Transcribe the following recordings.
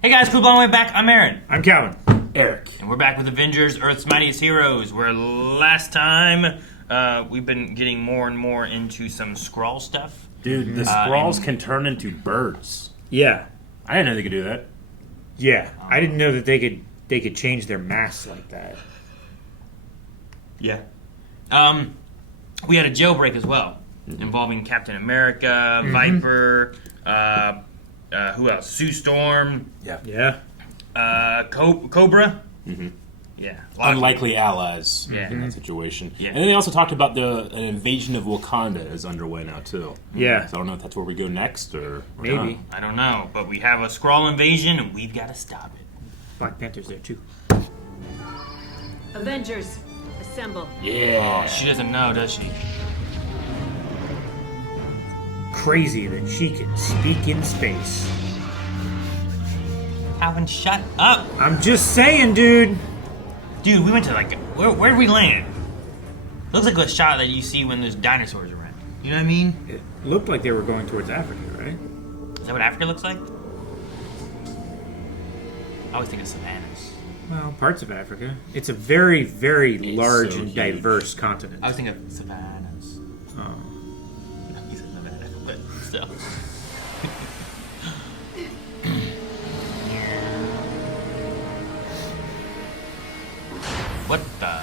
Hey guys, cool blowing way back. I'm Aaron. I'm Calvin. Eric. And we're back with Avengers, Earth's Mightiest Heroes, where last time we've been getting more and more into some Skrull stuff. Dude, the Skrulls can turn into birds. Yeah. I didn't know they could do that. Yeah. I didn't know that they could change their masks like that. Yeah. We had a jailbreak as well, involving Captain America, Viper, who else? Sue Storm. Yeah. Cobra. Mm-hmm. Yeah. Unlikely allies Yeah. in that situation. Yeah. And then they also talked about an invasion of Wakanda is underway now, too. Yeah. So I don't know if that's where we go next or Maybe. not. I don't know, but we have a Skrull invasion, and we've got to stop it. Black Panther's there too. Avengers, assemble. Yeah. Oh, she doesn't know, does she? Crazy that she can speak in space. Calvin, shut up. I'm just saying, dude. Dude, we went to where did we land? Looks like a shot that you see when there's dinosaurs around. You know what I mean? It looked like they were going towards Africa, right? Is that what Africa looks like? I always think of savannas. Well, parts of Africa. It's a very, very large so and huge. diverse continent. I was thinking of savannas. Oh. You said savannah, but still. What the?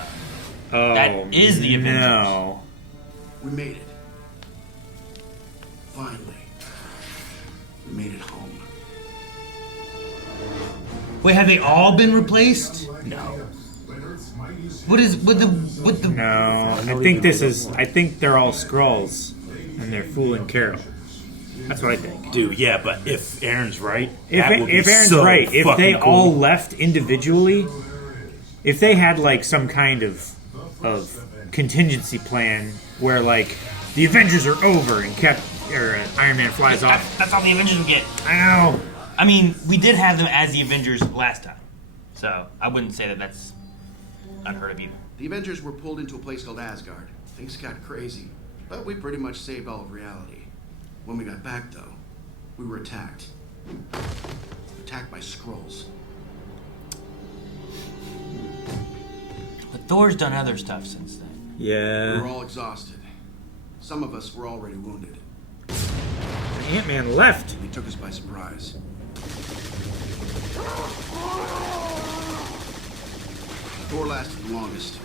Oh, That is the Avengers. No. We made it. Finally. We made it home. Wait, have they all been replaced? No. What is with the? No. I think they're all Skrulls, and they're fooling Carol. That's what I think. Dude, yeah, but if Aaron's right, If that would be Aaron's so right, if they fucking cool. all left individually, if they had like some kind of contingency plan where like the Avengers are over and Iron Man flies off. That's all the Avengers would get. I know. I mean, we did have them as the Avengers last time, so I wouldn't say that that's unheard of either. The Avengers were pulled into a place called Asgard. Things got crazy, but we pretty much saved all of reality. When we got back, though, we were attacked. Attacked by Skrulls. But Thor's done other stuff since then. We Yeah. were all exhausted. Some of us were already wounded. Ant-Man left. He took us by surprise. Thor lasted the longest.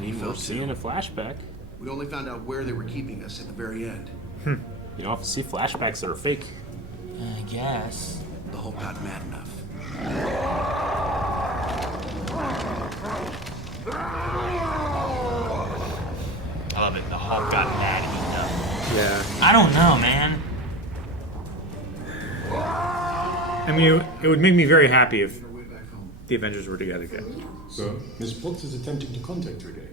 We were seeing a flashback. We only found out where they were keeping us at the very end. You don't have to see flashbacks that are fake. I guess. The Hulk got mad enough. I love it. The Hulk got mad enough. Yeah. I don't know, man. I mean, it would make me very happy if the Avengers were together again. So, Miss Potts is attempting to contact you again.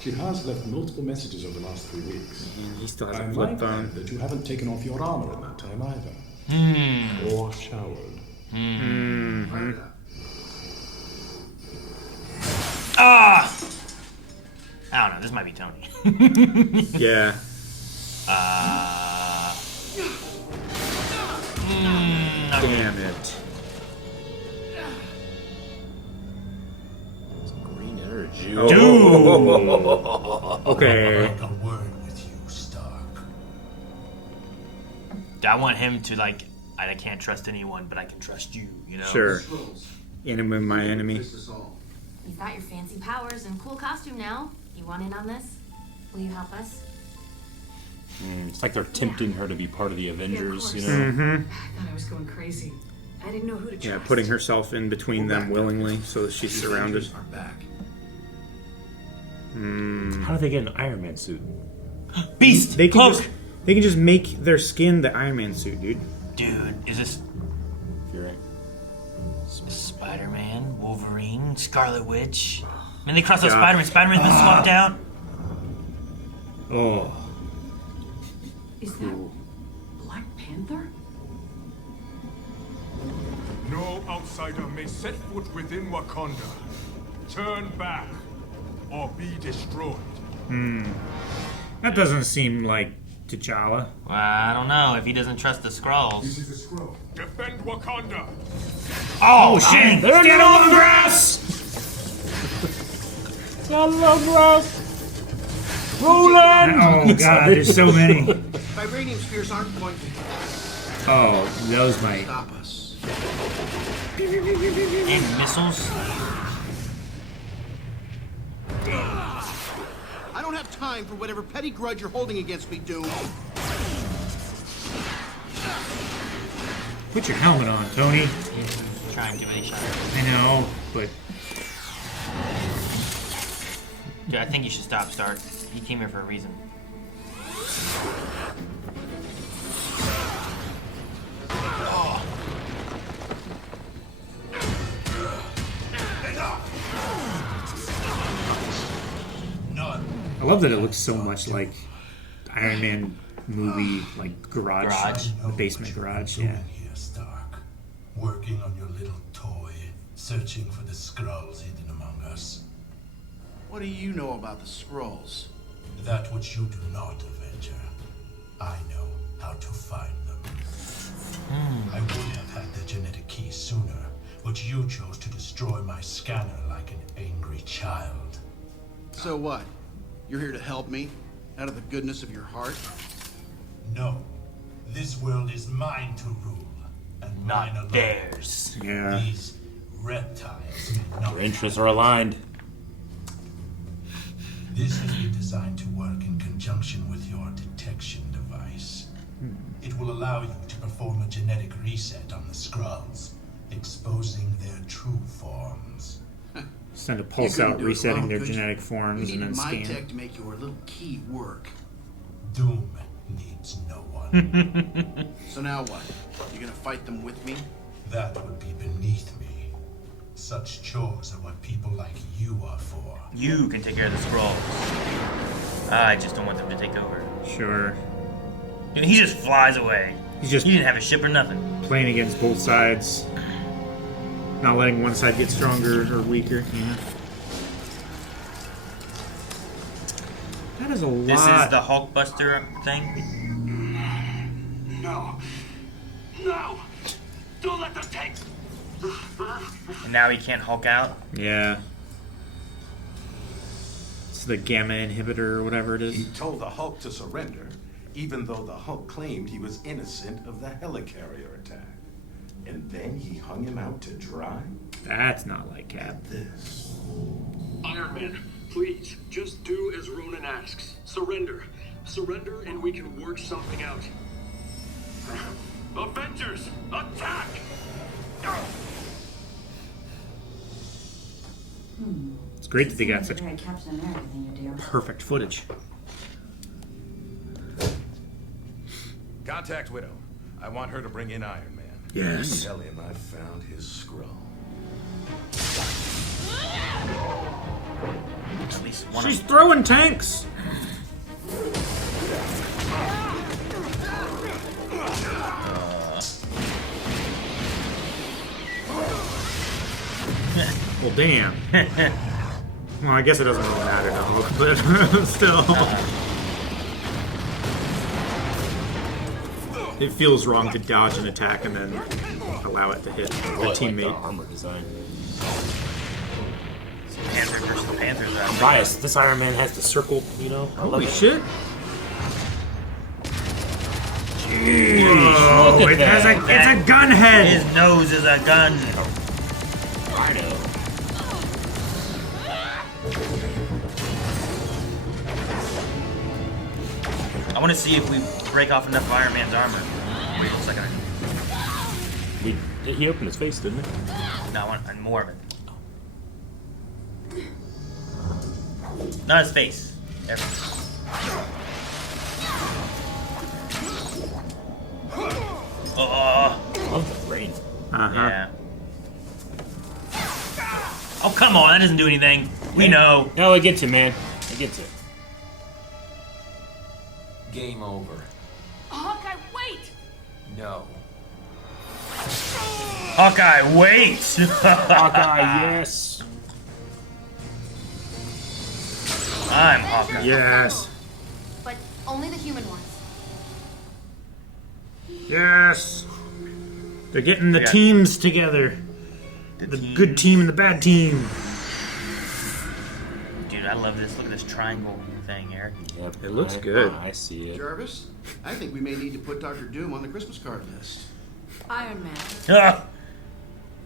She has left multiple messages over the last 3 weeks. And he still has I a might flip add phone. that you haven't taken off your armor in that time either. Or showered. Ah! I don't know. This might be Tony. Yeah. Okay. Damn it. Green energy. Oh. Okay. A word with you, Stark. I want him to I can't trust anyone, but I can trust you. You know. Sure. Skrulls. Enemy, my enemy. This is all. You've got your fancy powers and cool costume now. You want in on this? Will you help us? It's like they're tempting her to be part of the Avengers, you know? Mm-hmm. I thought I was going crazy. I didn't know who to trust. Yeah, putting herself in between them willingly so that she's The surrounded. Avengers are back. How do they get an Iron Man suit? Beast. They can Hulk. they can just make their skin the Iron Man suit, dude. Dude, is this You're right. Spider-Man, Wolverine, Scarlet Witch? I mean, they crossed out God. Spider-Man. Spider-Man's been swapped out. Oh. Is that Black Panther? No outsider may set foot within Wakanda. Turn back, or be destroyed. That doesn't seem like T'Challa. Well, I don't know if he doesn't trust the Skrulls. This is the Skrull. Defend Wakanda. Oh, shit! They're getting on the grass! Roland! Oh god, there's so many. Vibranium spheres aren't going to Oh, those might. stop us. And missiles. I don't have time for whatever petty grudge you're holding against me, Doom. Put your helmet on, Tony. Try and give it a shot. I know, but Dude, I think you should stop, Stark. You came here for a reason. I love that it looks so much like Iron Man movie, like garage. The basement garage. Yeah. Here, Stark. Working on your little toy, searching for the Skrulls hidden among us. What do you know about the Skrulls? That which you do not, Avenger. I know how to find them. I would have had the genetic key sooner, but you chose to destroy my scanner like an angry child. So what? You're here to help me? Out of the goodness of your heart? No. This world is mine to rule, and mine alone. Not theirs. Yeah. These reptiles may not. Our interests are aligned. This has been designed to work in conjunction with your detection device. It will allow you to perform a genetic reset on the Skrulls, exposing their true forms. Send a You pulse couldn't out, do it resetting alone, their could you? genetic forms, We and then need my scan. tech to make your little key work. Doom needs no one. So now what? You gonna fight them with me? That would be beneath me. Such chores are what people like you are for. You can take care of the Skrulls. I just don't want them to take over. Sure. Dude, he just flies away. He's just He didn't have a ship or nothing. playing against both sides. Not letting one side get stronger or weaker. Yeah. That is a lot. This is the Hulkbuster thing. No. No! Don't let them take. And now he can't Hulk out. Yeah. It's the gamma inhibitor or whatever it He is. told the Hulk to surrender, even though the Hulk claimed he was innocent of the helicarrier attack. And then he hung him out to dry? That's not like Cap. This. Iron Man, please, just do as Ronan asks. Surrender. Surrender and we can work something out. Avengers, attack! It's great that they got such Very Captain America thing you do. perfect footage. Contact Widow. I want her to bring in Iron Man. Yes. Tell him I found his Skrull. At least one She's of them. throwing tanks. Well, damn. Well, I guess it doesn't really matter now, but still. It feels wrong to dodge an attack and then allow it to hit a Like the teammate. armor design. Panther versus Panthers. I'm biased. This Iron Man has the circle, you know? I love Holy it. shit! Jeez, Oh, look at it has that. it's a gun head! His nose is a gun. Rhino. I want to see if we break off enough of Iron Man's armor. Where he looks like He opened his face, didn't he? no, I want more of it. Not his face. Everything. Oh, Love the brain. Uh-huh. yeah. Oh, come on. That doesn't do anything. We know. No, it gets it, man. It gets it. Game over. Hawkeye, wait! No. Hawkeye, wait! Hawkeye, yes. I'm Hawkeye. Yes. But only the human ones. Yes. They're getting the Yeah. teams together. The good team and the bad team. Dude, I love this. Look at this triangle thing, Eric. Yep, It looks good. I see it. Jarvis, I think we may need to put Dr. Doom on the Christmas card list. Iron Man, Ah,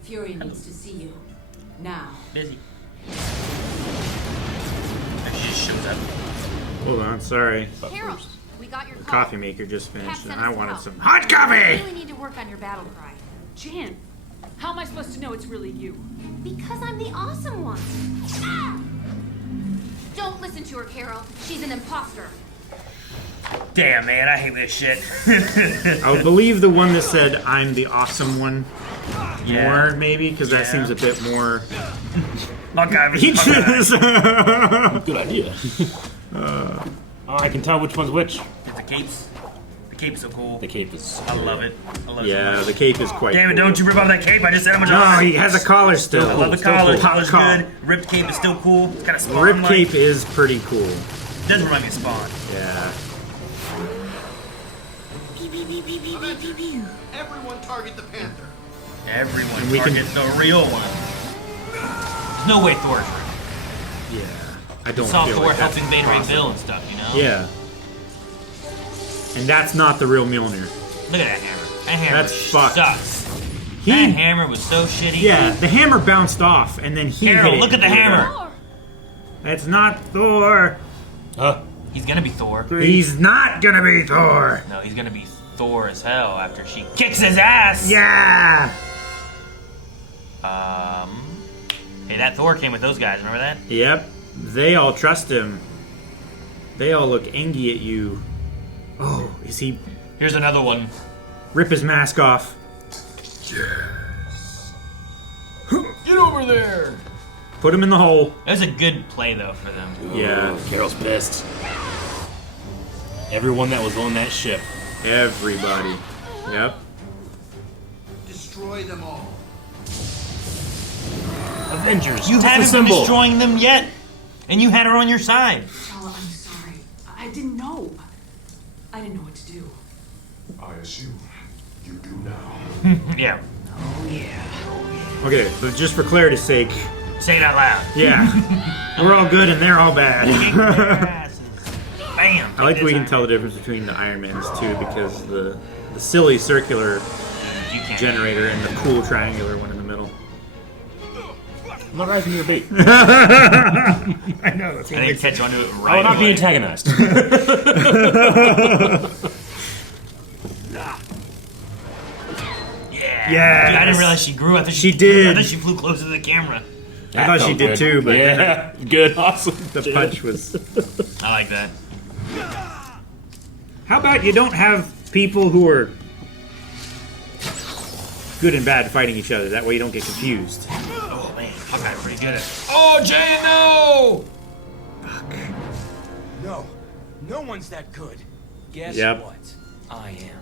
Fury needs to see you. Now. busy. There she just shows up. Hold on, sorry. Harold, we got your The call. coffee maker just Cap finished, sent and us I to wanted help. some hot You coffee. really need to work on your battle cry. Jan, how am I supposed to know it's really you? Because I'm the awesome one. Ah! Don't listen to her, Carol. She's an imposter. Damn, man, I hate this shit. I would believe the one that said "I'm the awesome one" Yeah. more, maybe, because that Yeah. seems a bit more. Hawkeye. He just. Good idea. I can tell which one's which. The capes. The cape's so cool. The cape is. I love it. I love it so Yeah, much. the cape is quite. Damn it, cool. don't you rip off that cape. I just said how much I No, love it. he has a collar still. I love the Still collar. cool. The collar's Collar. good. Ripped cape is still cool. It's kind of Spawn. Rip cape is pretty cool. Does remind me of Spawn. Yeah. Everyone target the Panther. Everyone And we can- targets the real one. There's no way Thor's real. Yeah. I don't Saw feel Thor like that's helping Beta Ray possible. Bill and stuff, you know? Yeah. And that's not the real Mjolnir. Look at that hammer. That hammer That's fucked. sucks. He, That hammer was so shitty. yeah, the hammer bounced off, and then he Carol, hit it look at the and blew it hammer. up. That's not Thor. He's gonna be Thor. He's not gonna be Thor. No, he's gonna be Thor as hell after she kicks his ass. Yeah. Hey, that Thor came with those guys. Remember that? Yep. They all trust him. They all look angry at you. Oh, is he? Here's another one. Rip his mask off. Get over there. Put him in the hole. That was a good play though for them. Yeah. Carol's pissed. Everyone that was on that ship. Everybody. Yep. Destroy them all. Avengers. You just a haven't been symbol. destroying them yet, and you had her on your side. T'Challa, I'm sorry. I didn't know. I didn't know what to do. I assume you do now. Yeah. Okay, but just for clarity's sake, Say it out loud. yeah, we're all good and they're all bad. Bam. I like that we can tell the difference between the Iron Mans too, because the silly circular You can't. generator and the cool triangular one in the middle. I'm not rising to your bait. I know that's I didn't catch onto it I right will not be away. antagonized. Yeah. Yes. Dude, I didn't realize she grew. I thought She did. I thought she flew closer to the camera. I thought she felt did good. too, but yeah, good, awesome. the punch was. I like that. How about you don't have people who are good and bad fighting each other? That way you don't get confused. Oh man, Hawkeye's pretty good at it. Oh, Jay, no! No, no one's that good. Guess Yep. what? I am.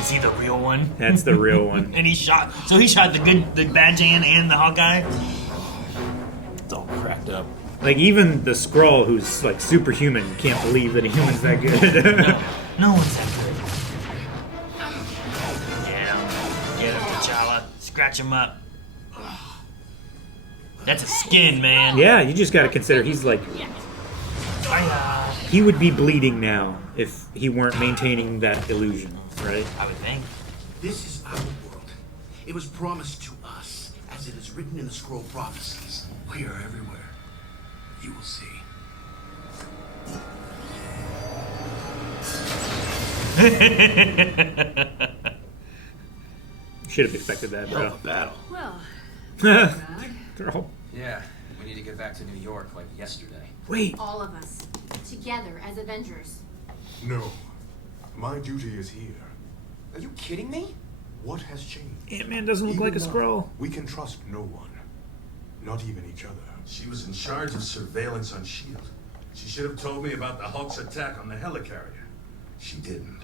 Is he the real one? That's the real one. And he shot. So he shot the bad Jan and the Hawkeye. It's all cracked up. Like even the Skrull, who's like superhuman, can't believe that a human's that good. No one's that good. Get him, T'Challa. Scratch him up. That's a skin, man. Yeah, you just got to consider he's like he would be bleeding now if he weren't maintaining that illusion, right? I would think. This is our world. It was promised to us, as it is written in the Skrull prophecies. We are everywhere. You will see. Should have expected that, bro. Battle. Well, They're all- Yeah, we need to get back to New York like yesterday. Wait, All of us. Together as Avengers. No. My duty is here. Are you kidding me? What has changed? Ant-Man doesn't look like a Even now, Skrull. We can trust no one. Not even each other. She was in charge of surveillance on S.H.I.E.L.D. She should have told me about the Hulk's attack on the helicarrier. She didn't.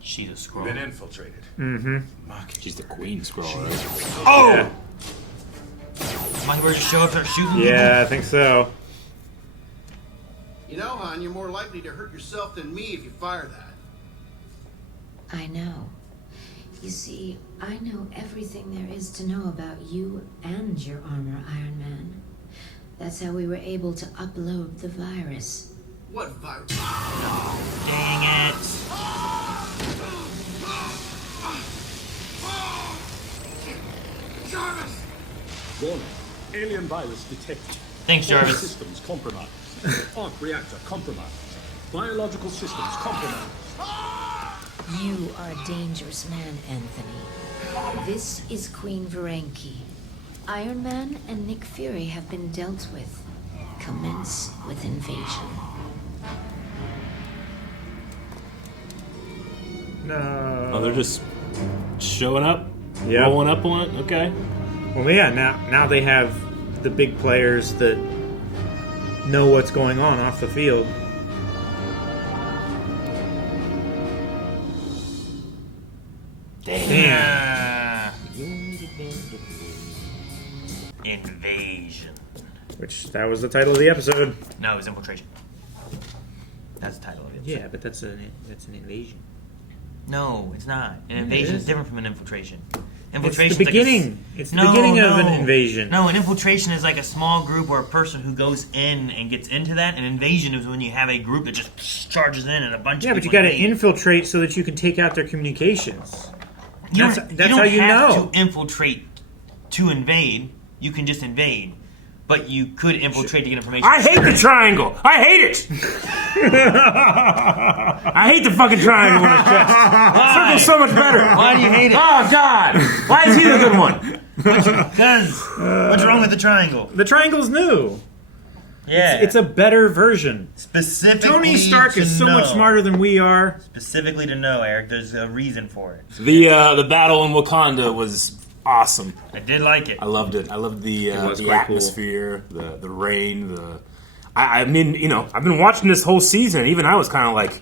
She's a We've Skrull. been infiltrated. Mm-hmm. Mocking. She's the Queen Skrull, right? Oh! Yeah. Might we just show up there shooting? Yeah, I think so. You know, hon, you're more likely to hurt yourself than me if you fire that. I know. You see, I know everything there is to know about you and your armor, Iron Man. That's how we were able to upload the virus. What virus? Dang it. Jarvis! Warning. Alien virus detected. Thanks, All Jarvis. systems compromised. Arc reactor compromised. Biological systems compromised. You are a dangerous man, Anthony. This is Queen Varanki. Iron Man and Nick Fury have been dealt with. Commence with invasion. No. Oh, they're just showing up, Yeah. rolling up on it. Okay. Well, yeah. Now they have the big players that know what's going on off the field. Damn. Invasion. Which that was the title of the episode. No, it was Infiltration. That's the title of it. Yeah, but that's an invasion. No, it's not. An Yeah, invasion it is is. different from an infiltration. It's Infiltration the beginning. It's the beginning of an invasion. No, an infiltration is like a small group or a person who goes in and gets into that. An invasion is when you have a group that just charges in and a bunch Yeah, of but you people got to invade. infiltrate so that you can take out their communications. You That's don't how you have know. to infiltrate to invade. You can just invade. But you could infiltrate to get information. I hate the triangle. I hate it. I hate the fucking triangle on his chest. Circle's so much better. Why do you hate it? Oh God! Why is he the good one? Because what's wrong with the triangle? The triangle's new. Yeah, It's a better version. specifically. Tony Stark to is so much know. smarter than we are. Specifically to know, Eric. There's a reason for it. The battle in Wakanda was awesome. I did like it. I loved it. I loved the was the quite atmosphere, the rain. I mean, you know, I've been watching this whole season. And even I was kind of like,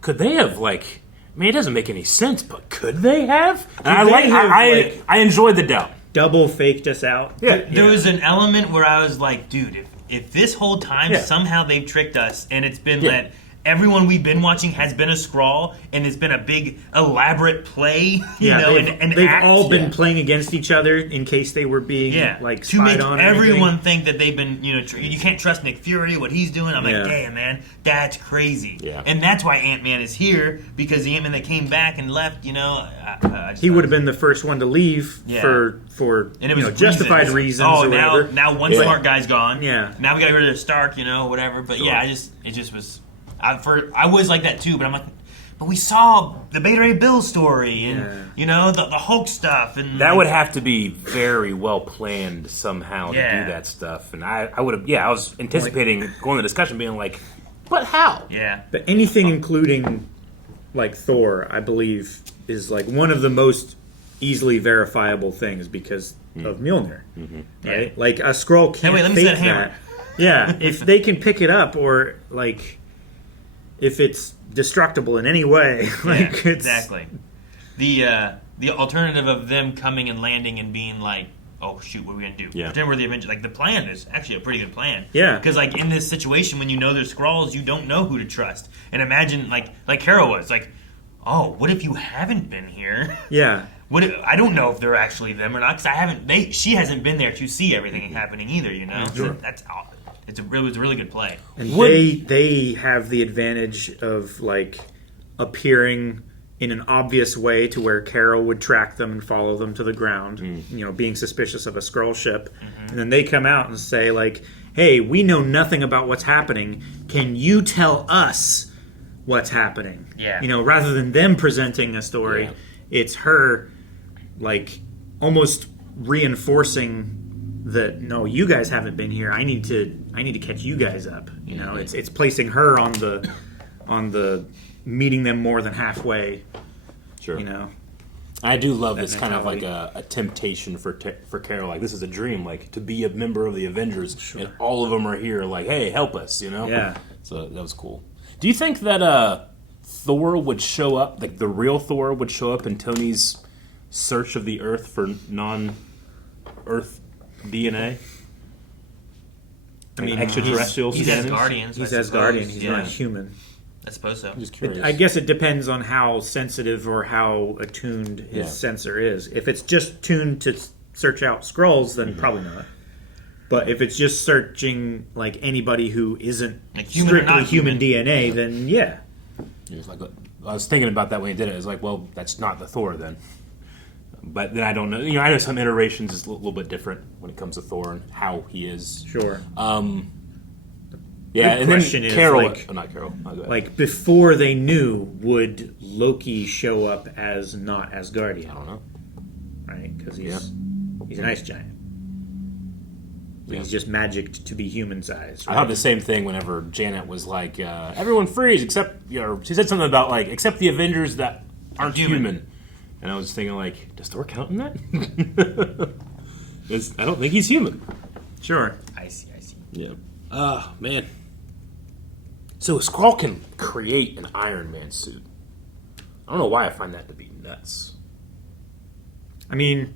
could they have like? I mean, it doesn't make any sense, but could they have? And I enjoyed the doubt. Double faked us out. Yeah. There was an element where I was like, dude, if this whole time somehow they've tricked us and it's been that everyone we've been watching has been a Skrull and it's been a big elaborate play, you know, they've act. all been playing against each other in case they were being like to spied make on. everyone think that they've been, you know, you can't trust Nick Fury, what he's doing. I'm Yeah. like, damn, man, that's crazy. Yeah. And that's why Ant-Man is here, because the Ant-Man that came back and left, you know, He would have been the first one to leave for and it you was know, justified reasons. Oh, or whatever. now one smart guy's gone. Yeah. Now we got rid of Stark, you know, whatever. But yeah, it just was. I was like that too, but I'm like, but we saw the Beta Ray Bill story and you know the Hulk stuff, and That would have to be very well planned somehow to do that stuff. And I would have, I was anticipating going to the discussion being like, but how? Yeah. But anything including like Thor, I believe, is like one of the most easily verifiable things because of Mjolnir, right? Like a Skrull can't Hey, wait, let me fake see that hammer. that. Yeah, if they can pick it up or like if it's destructible in any way, like it's, exactly. The alternative of them coming and landing and being like, oh shoot, what are we gonna do? Yeah. Pretend we're the Avengers. Like the plan is actually a pretty good plan. Yeah. Because like in this situation, when you know there's Skrulls, you don't know who to trust. And imagine like Carol was like, oh, what if you haven't been here? Yeah. I don't know if they're actually them or not because she hasn't been there to see everything happening either. You know, Sure. It was a really good play. And they have the advantage of like appearing in an obvious way to where Carol would track them and follow them to the ground, you know, being suspicious of a Skrull ship. And then they come out and say like, hey, we know nothing about what's happening. Can you tell us what's happening? Yeah. You know, rather than them presenting a story, it's her like almost reinforcing that no, you guys haven't been here. I need to catch you guys up. You know, it's placing her on the meeting them more than halfway. Sure. You know, I do love this That kind of like mentality. a temptation for Carol. Like this is a dream, like to be a member of the Avengers, and all of them are here. Like, hey, help us, you know? Yeah. So that was cool. Do you think that Thor would show up, like the real Thor would show up in Tony's search of the Earth for non-Earth DNA? I mean, extraterrestrial he's scanning? Asgardians. he's I suppose. Asgardian. He's not human. I suppose so. I'm just curious. I guess it depends on how sensitive or how attuned his sensor is. If it's just tuned to search out Skrulls, then probably not. But if it's just searching like anybody who isn't strictly human DNA, then yeah. It was like, I was thinking about that when he did it. It was like, well, that's not the Thor then. But then I don't know. I know some iterations is a little bit different when it comes to Thor and how he is. Sure. Yeah, the and question then is, Carol, not Carol. Like before they knew, would Loki show up as not Asgardian? I don't know. Right, because he's an ice giant. He's just magicked to be human sized. Right? I thought the same thing whenever Janet was like, "Everyone freeze except," she said something about like, "except the Avengers that aren't human." And I was thinking like, does Thor count in that? I don't think he's human. Sure. I see. Yeah. Oh man. So a Skrull can create an Iron Man suit. I don't know why I find that to be nuts. I mean,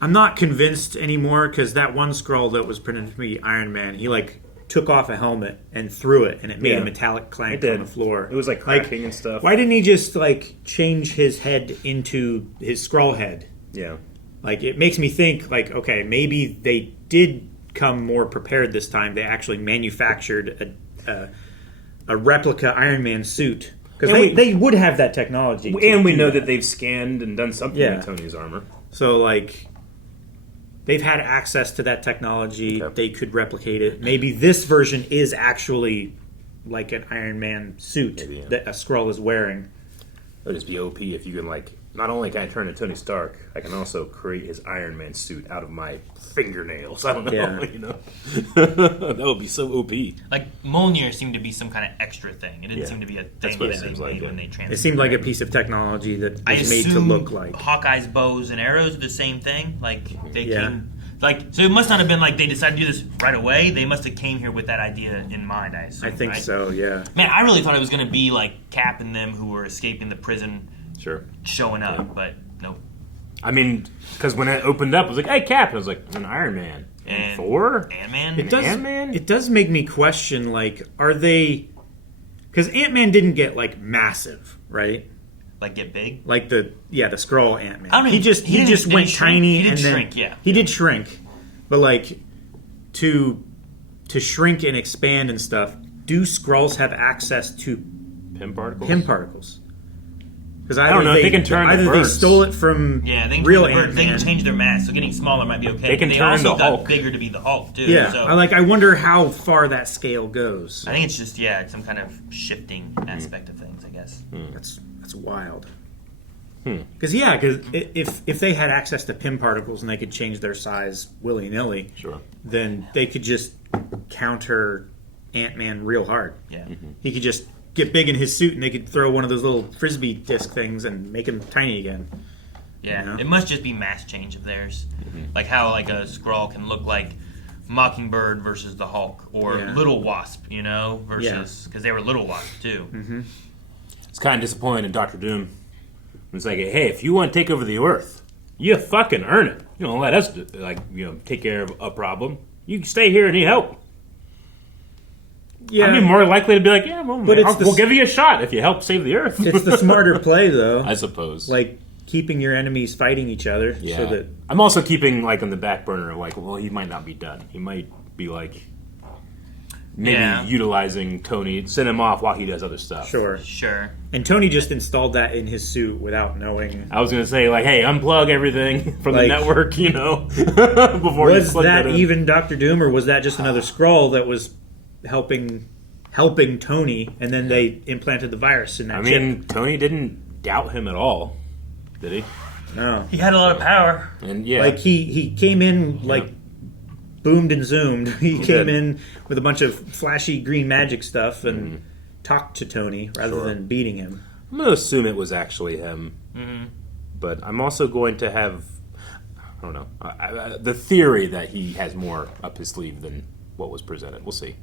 I'm not convinced anymore because that one Skrull that was pretending to be Iron Man, he like took off a helmet and threw it, and it made a metallic clank on the floor. It was like cracking and stuff. Why didn't he just like change his head into his Skrull head? Yeah. Like it makes me think like, okay, maybe they did come more prepared this time. They actually manufactured a replica Iron Man suit because they would have that technology. And we know that they've scanned and done something with Tony's armor. So like, they've had access to that technology. Okay. They could replicate it. Maybe this version is actually like an Iron Man suit that a Skrull is wearing. It would just be OP if you can like, not only can I turn into Tony Stark, I can also create his Iron Man suit out of my fingernails. I don't know, that would be so OP. Like Mjolnir seemed to be some kind of extra thing. It didn't seem to be a thing that they made when they transferred. It seemed like a piece of technology that was made to look like. Hawkeye's bows and arrows are the same thing. Like they came, so it must not have been like they decided to do this right away. They must have came here with that idea in mind. I assume. I think so. Yeah. Man, I really thought it was going to be like Cap and them who were escaping the prison. Showing up, but nope. I mean, because when it opened up, I was like, "Hey, Cap!" And I was like, "An Iron Man and Thor, Ant-Man." It does make me question, like, are they? Because Ant-Man didn't get like massive, right? Like get big? Like the Skrull Ant-Man. He just went tiny and then he did shrink, but like to shrink and expand and stuff. Do Skrulls have access to Pym particles? Pym particles. Because I don't know. They can turn either the birds. They stole it from real Ant-Man. They can change their mass, so getting smaller might be okay. They can they turn also the got Hulk. bigger to be the Hulk too. Yeah, so. I wonder how far that scale goes. I think it's just some kind of shifting aspect of things. I guess that's wild. Because if they had access to Pym particles and they could change their size willy nilly, then they could just counter Ant-Man real hard. Yeah, he could just get big in his suit and they could throw one of those little frisbee disc things and make him tiny again. Yeah, it must just be mass change of theirs, like how like a Skrull can look like Mockingbird versus the Hulk or Little Wasp, versus because they were Little Wasp too. It's kind of disappointing in Doctor Doom. It's like, hey, if you want to take over the Earth, you fucking earn it. You don't let us take care of a problem. You can stay here and need help. Yeah, I'd be more likely to be like, we'll give you a shot if you help save the Earth. It's the smarter play, though. I suppose. Like, keeping your enemies fighting each other. Yeah. So that I'm also keeping, like, on the back burner, like, well, he might not be done. He might be, like, maybe utilizing Tony, send him off while he does other stuff. Sure. And Tony just installed that in his suit without knowing. I was going to say, like, hey, unplug everything from the network, before you was that even Doctor Doom, or was that just another Skrull that was helping Tony, and then they implanted the virus in that chip? I mean, Tony didn't doubt him at all, did he? No. He had a lot of power. And like he came in like boomed and zoomed. He came in with a bunch of flashy green magic stuff and talked to Tony rather than beating him. I'm going to assume it was actually him. But I'm also going to have, I don't know, the theory that he has more up his sleeve than what was presented. We'll see.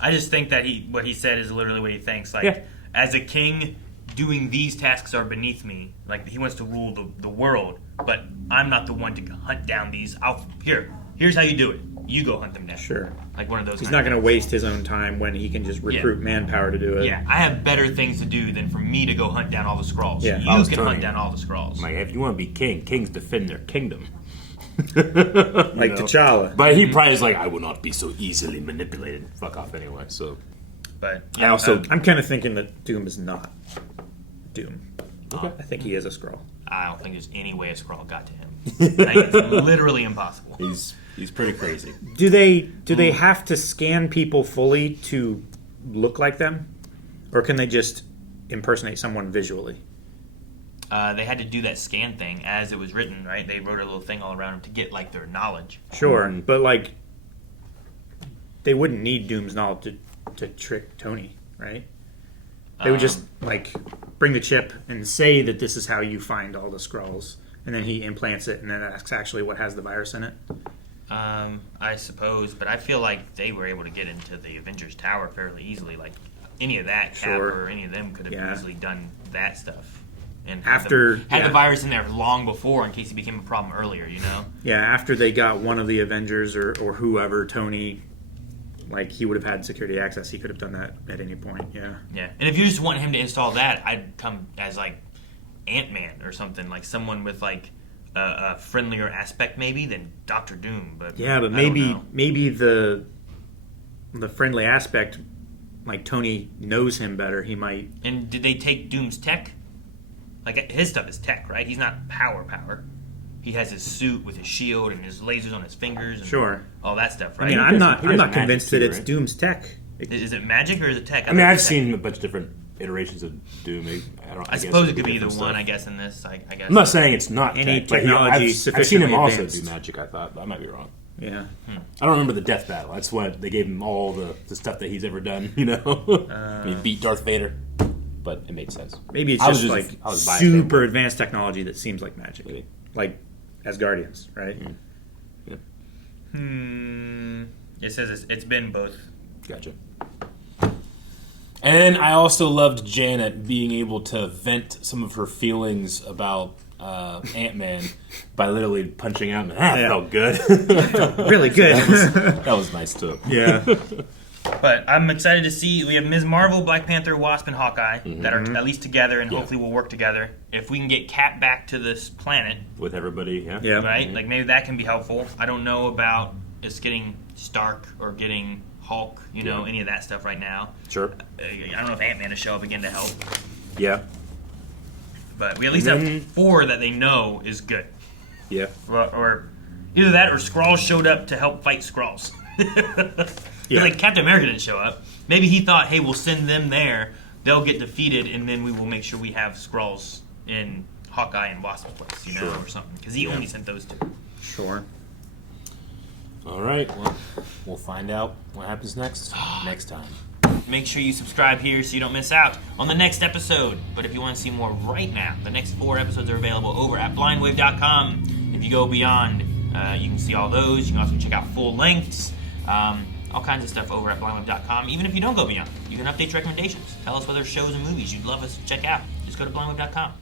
I just think that what he said is literally what he thinks. Like, as a king, doing these tasks are beneath me. Like, he wants to rule the world, but I'm not the one to hunt down these. here's how you do it. You go hunt them down. Sure. Like one of those. He's not going to waste his own time when he can just recruit manpower to do it. Yeah, I have better things to do than for me to go hunt down all the Skrulls. Yeah. You can hunt down all the Skrulls. Like, if you want to be king, kings defend their kingdom. Like T'Challa. But he probably is like, I will not be so easily manipulated. Fuck off anyway, so. But I also, I'm kind of thinking that Doom is not Doom. Okay. I think he is a Skrull. I don't think there's any way a Skrull got to him. It's literally impossible. He's pretty crazy. Do they have to scan people fully to look like them, or can they just impersonate someone visually? They had to do that scan thing as it was written, right? They wrote a little thing all around them to get like their knowledge. Sure, but like they wouldn't need Doom's knowledge to trick Tony, right? They would just like bring the chip and say that this is how you find all the Skrulls, and then he implants it, and then that's actually what has the virus in it. I suppose, but I feel like they were able to get into the Avengers Tower fairly easily. Like any of that, Cap or any of them could have easily done that stuff. And had the virus in there long before in case it became a problem earlier, you know? Yeah, after they got one of the Avengers or whoever, Tony, like he would have had security access. He could have done that at any point, yeah. Yeah, and if you just want him to install that, I'd come as like Ant-Man or something, like someone with like a friendlier aspect maybe than Doctor Doom. But yeah, but maybe the friendly aspect, like Tony knows him better, he might. And did they take Doom's tech? Like his stuff is tech, right? He's not power. He has his suit with his shield and his lasers on his fingers and all that stuff, right? I mean, I'm not convinced that it's Doom's tech. Is it magic or is it tech? I mean, I've seen a bunch of different iterations of Doom. I suppose it could be either one, I guess, in this. I guess. I'm not saying it's not any tech, technology. I've seen him also do magic, I thought. But I might be wrong. Yeah. I don't remember the death battle. That's what they gave him all the stuff that he's ever done, you know? He beat Darth Vader. But it made sense. Maybe it's just like super advanced technology that seems like magic. Maybe. Like Asgardians, right? It says it's been both. Gotcha. And I also loved Janet being able to vent some of her feelings about Ant-Man by literally punching out. That felt good. That felt really good. That was nice too. Yeah. But I'm excited to see, we have Ms. Marvel, Black Panther, Wasp, and Hawkeye that are at least together and hopefully will work together. If we can get Cap back to this planet. With everybody, yeah. Right? Like maybe that can be helpful. I don't know about us getting Stark or getting Hulk, you know, any of that stuff right now. Sure. I don't know if Ant-Man will show up again to help. Yeah. But we at least have 4 that they know is good. Yeah. Or either that or Skrulls showed up to help fight Skrulls. Like Captain America didn't show up. Maybe he thought, hey, we'll send them there. They'll get defeated, and then we will make sure we have Skrulls in Hawkeye and Wasp's place, you know, or something. Because he only sent those 2. Sure. All right. Well, we'll find out what happens next time. Make sure you subscribe here so you don't miss out on the next episode. But if you want to see more right now, the next 4 episodes are available over at blindwave.com. If you go beyond, you can see all those. You can also check out full lengths. All kinds of stuff over at blindwave.com. Even if you don't go beyond, you can update recommendations. Tell us whether shows and movies you'd love us to check out. Just go to blindwave.com.